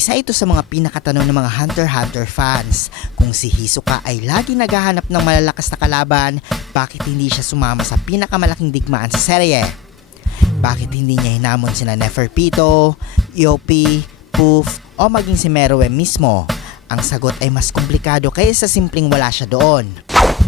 Isa ito sa mga pinakatanong ng mga Hunter x Hunter fans. Kung si Hisoka ay lagi naghahanap ng malalakas na kalaban, bakit hindi siya sumama sa pinakamalaking digmaan sa serye? Bakit hindi niya hinamon sina Neferpito, Yopi, Puff o maging si Meruem mismo? Ang sagot ay mas komplikado kaysa sa simpleng wala siya doon.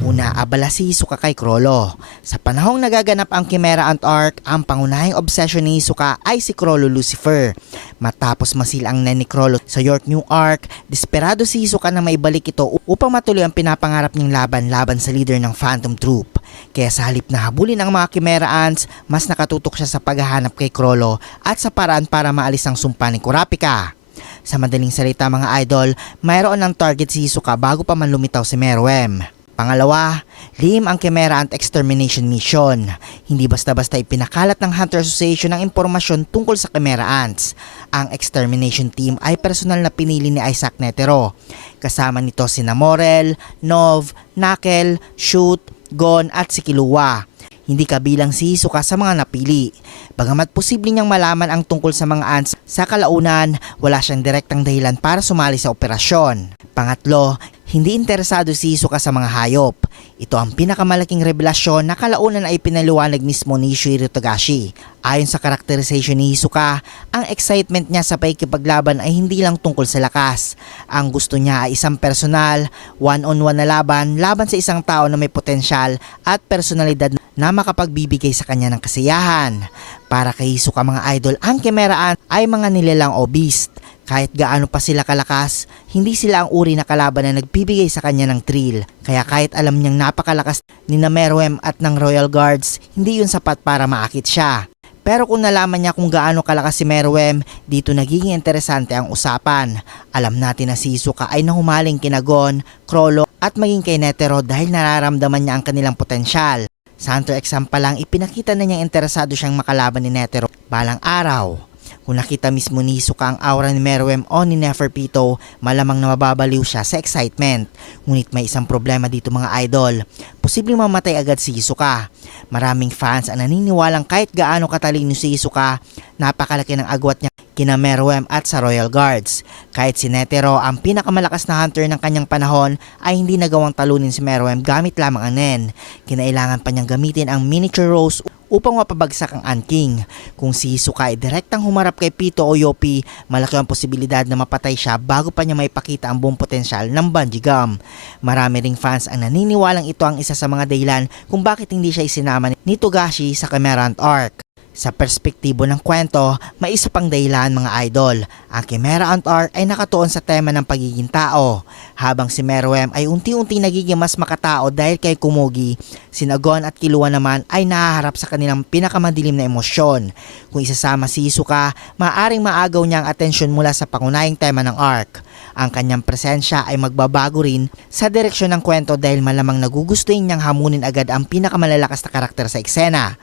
Una, abala si Hisoka kay Chrollo. Sa panahong nagaganap ang Chimera Ant Arc, ang pangunahing obsession ni Hisoka ay si Chrollo Lucifer. Matapos masil ang nen ni Chrollo sa York New Arc, desperado si Hisoka na maibalik ito upang matuloy ang pinapangarap niyang laban sa leader ng Phantom Troop. Kaya sa halip na habulin ang mga Chimera Ants, mas nakatutok siya sa paghahanap kay Chrollo at sa paraan para maalis ang sumpa ni Kurapika. Sa madaling salita mga idol, mayroon ng target si Hisoka bago pa man lumitaw si Meruem. Pangalawa, lihim ang Chimera Ant Extermination Mission. Hindi basta-basta ipinakalat ng Hunter Association ang impormasyon tungkol sa Chimera Ants. Ang extermination team ay personal na pinili ni Isaac Netero. Kasama nito sina Morel, Nov, Knuckle, Shoot, Gon at si Killua. Hindi kabilang si Hisoka sa mga napili. Bagamat posible niyang malaman ang tungkol sa mga ants, sa kalaunan, wala siyang direktang dahilan para sumali sa operasyon. Pangatlo, hindi interesado si Hisoka sa mga hayop. Ito ang pinakamalaking revelasyon na kalaunan ay pinaliwanag mismo ni Yushuhiro Togashi. Ayon sa karakterisasyon ni Hisoka, ang excitement niya sa pakikipaglaban ay hindi lang tungkol sa lakas. Ang gusto niya ay isang personal, one-on-one na laban sa isang tao na may potensyal at personalidad na makapagbibigay sa kanya ng kasiyahan. Para kay Hisoka mga idol, ang Chimera Ant ay mga nilalang o beast. Kahit gaano pa sila kalakas, hindi sila ang uri na kalaban na nagbibigay sa kanya ng thrill. Kaya kahit alam niyang napakalakas ni Meruem at ng Royal Guards, hindi yun sapat para maakit siya. Pero kung nalaman niya kung gaano kalakas si Meruem, dito nagiging interesante ang usapan. Alam natin na si Hisoka ay nahumaling kina Gon, Chrollo at maging kay Netero dahil nararamdaman niya ang kanilang potensyal. Sa Hunter x pa lang, ipinakita na niyang interesado siyang makalaban ni Netero balang araw. Kung nakita mismo ni Hisoka ang aura ni Meruem o ni Neferpito, malamang na mababaliw siya sa excitement. Ngunit may isang problema dito mga idol. Posibleng mamatay agad si Hisoka. Maraming fans ang naniniwalang kahit gaano katalino si Hisoka, napakalaki ng agwat niya kina Meruem at sa Royal Guards. Kahit si Netero, ang pinakamalakas na hunter ng kanyang panahon, ay hindi nagawang talunin si Meruem gamit lamang ang nen. Kinailangan pa niyang gamitin ang miniature rose upang mapabagsak ang Ant King. Kung si Hisoka ay direktang humarap kay Pito o Yopi, malaki ang posibilidad na mapatay siya bago pa niya maipakita ang buong potensyal ng bungee gum. Marami ring fans ang naniniwalang ito ang isa sa mga dahilan kung bakit hindi siya isinama ni Togashi sa Chimera Ant Arc. Sa perspektibo ng kwento, may isa pang dahilan mga idol. Ang Chimera Ant Arc ay nakatuon sa tema ng pagiging tao. Habang si Meruem ay unti-unti nagiging mas makatao dahil kay Komugi, si Gon at Killua naman ay nahaharap sa kanilang pinakamadilim na emosyon. Kung isasama si Hisoka, maaaring maagaw niya ang atensyon mula sa pangunahing tema ng arc. Ang kanyang presensya ay magbabago rin sa direksyon ng kwento dahil malamang nagugustuhin niyang hamunin agad ang pinakamalalakas na karakter sa eksena.